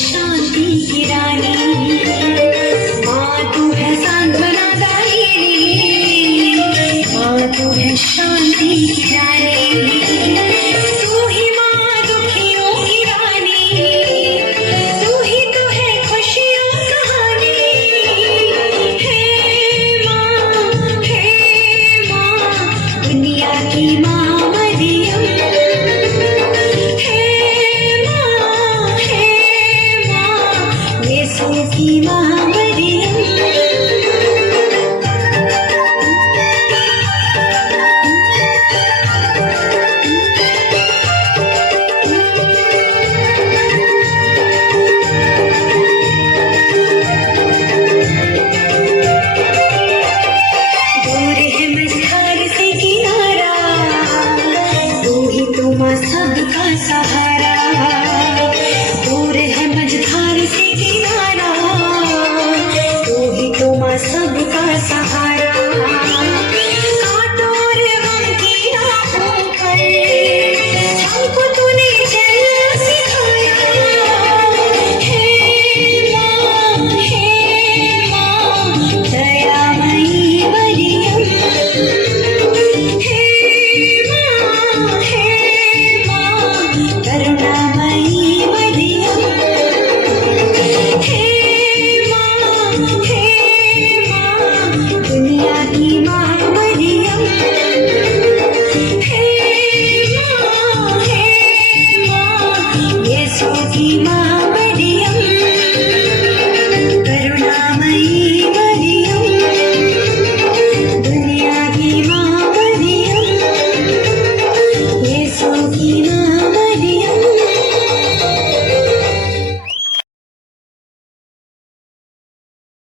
शांति की रानी, माँ तू है सांत्वना दायिनी, माँ तू है शांति की रानी, तू ही माँ दुखियों की रानी, तू ही तो है खुशियों कहानी। हे माँ दुनिया की माँ मरियम, की